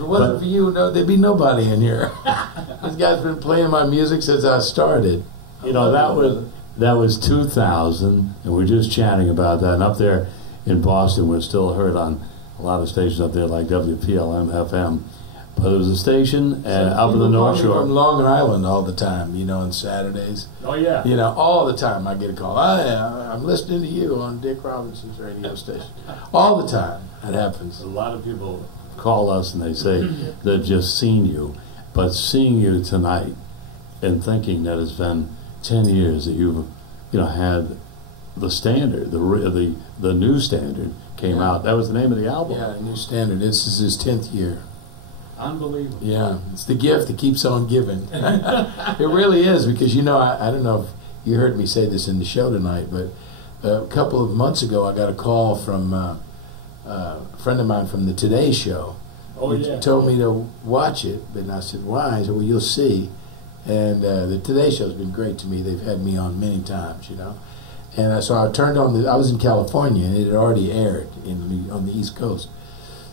If it wasn't for you, no, there'd be nobody in here. This guy's been playing my music since I started. You know, that was 2000, and we're just chatting about that. And up there in Boston, we're still heard on a lot of stations up there like WPLM FM. But it was a station up in the North Shore. From Long Island all the time, you know, on Saturdays. Oh, yeah. You know, all the time I get a call. I'm listening to you on Dick Robinson's radio station. All the time. That happens. A lot of people call us and they say they've just seen you. But seeing you tonight and thinking that it's been 10 years that you've, had the standard, the new standard came out. That was the name of the album. Yeah, New Standard. This is his 10th year. Unbelievable. Yeah, it's the gift that keeps on giving. It really is, because, I don't know if you heard me say this in the show tonight, but a couple of months ago I got a call from a friend of mine from the Today Show. Oh, yeah. He told me to watch it, but I said, why? He said, well, you'll see. And the Today Show's been great to me. They've had me on many times, And so I turned on I was in California, and it had already aired on the East Coast.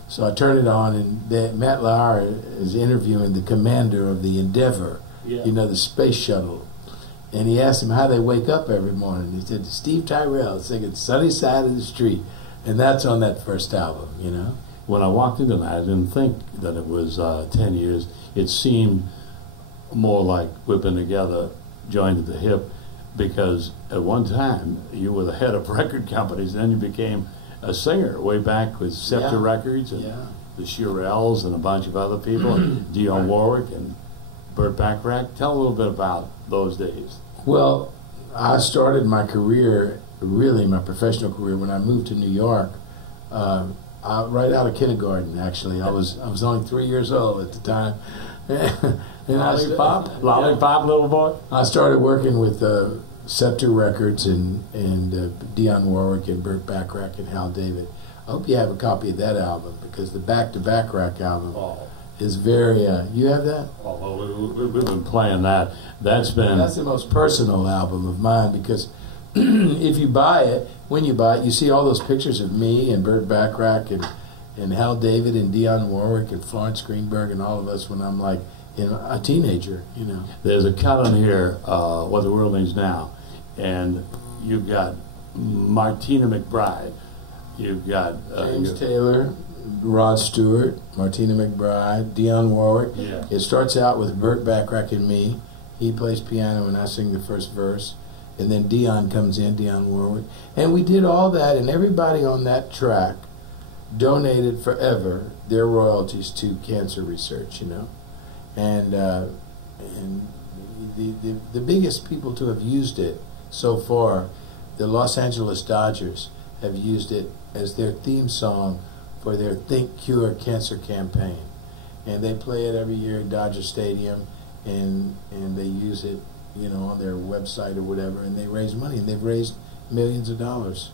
So I turned it on, and Matt Lauer is interviewing the commander of the Endeavour, the space shuttle. And he asked him how they wake up every morning. He said, Steve Tyrell singing Sunny Side of the Street. And that's on that first album, When I walked into that, I didn't think that it was 10 years. It seemed more like we've been together, joined at the hip, because at one time you were the head of record companies, and then you became a singer way back with Scepter Records and the Shirelles and a bunch of other people, and Dionne Warwick and Burt Bacharach. Tell a little bit about those days. Well, I started my career, really my professional career, when I moved to New York. Right out of kindergarten, actually. I was only 3 years old at the time. And Lollipop, little boy. I started working with Scepter Records and Dionne Warwick and Burt Bacharach and Hal David. I hope you have a copy of that album, because the Back to Bacharach album is very. You have that? We've been playing that. That's the most personal album of mine, because if you buy it, when you buy it, you see all those pictures of me and Burt Bacharach and Hal David and Dionne Warwick and Florence Greenberg and all of us when I'm like a teenager, There's a cut on here, What the World Needs Now, and you've got Martina McBride, you've got James Taylor, Rod Stewart, Martina McBride, Dionne Warwick. Yeah. It starts out with Burt Bacharach and me. He plays piano and I sing the first verse. And then Dionne comes in, Dionne Warwick. And we did all that, and everybody on that track donated forever their royalties to cancer research, And the biggest people to have used it so far, the Los Angeles Dodgers, have used it as their theme song for their Think Cure Cancer campaign. And they play it every year at Dodger Stadium, and they use it, on their website or whatever, and they raise money, and they've raised millions of dollars.